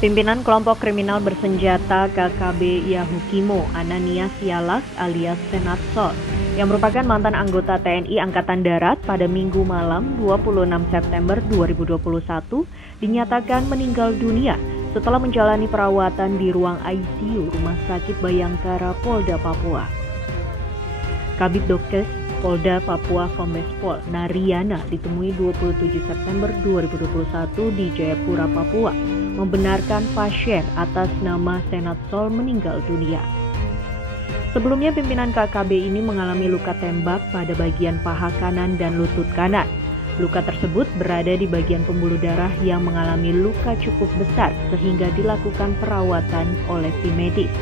Pimpinan kelompok kriminal bersenjata KKB Yahukimo Ananias Yalak alias Senatsol yang merupakan mantan anggota TNI Angkatan Darat pada Minggu malam 26 September 2021 dinyatakan meninggal dunia setelah menjalani perawatan di ruang ICU Rumah Sakit Bayangkara Polda Papua. Kabid Dokes Polda Papua Kombes Pol Nariyana ditemui 27 September 2021 di Jayapura, Papua, membenarkan pasien atas nama Senatsol meninggal dunia. Sebelumnya pimpinan KKB ini mengalami luka tembak pada bagian paha kanan dan lutut kanan. Luka tersebut berada di bagian pembuluh darah yang mengalami luka cukup besar sehingga dilakukan perawatan oleh tim medis.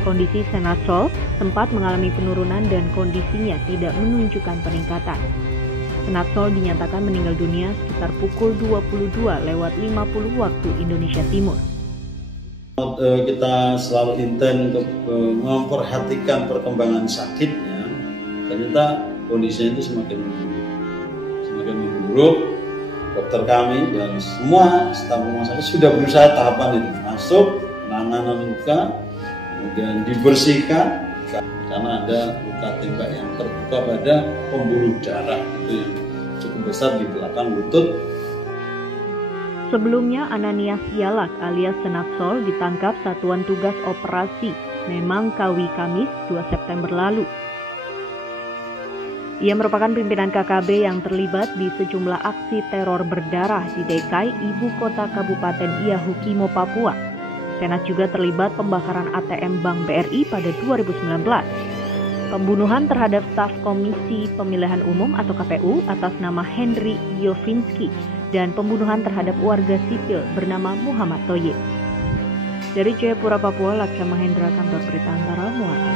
Kondisi Senatsol sempat mengalami penurunan dan kondisinya tidak menunjukkan peningkatan. Senatsol dinyatakan meninggal dunia sekitar pukul 22:50 waktu Indonesia Timur. Kita selalu intens untuk memperhatikan perkembangan sakitnya. Ternyata kondisinya itu semakin memburuk. Dokter kami dan semua staf rumah sakit sudah berusaha tahapan itu, masuk penanganan luka, kemudian dibersihkan karena ada luka tembak yang terbuka pada pembuluh darah itu yang cukup besar di belakang lutut. Sebelumnya Ananias Yalak alias Senatsol ditangkap Satuan Tugas Operasi Memang Kawi Kamis 2 September lalu. Ia merupakan pimpinan KKB yang terlibat di sejumlah aksi teror berdarah di DKI ibu kota Kabupaten Yahukimo, Papua. Senat juga terlibat pembakaran ATM Bank BRI pada 2019. Pembunuhan terhadap staf Komisi Pemilihan Umum atau KPU atas nama Henry Yovinski dan pembunuhan terhadap warga sipil bernama Muhammad Toyib. Dari Jayapura, Papua, Laksa Mahendra, Kantor Berita Antara, Muarta.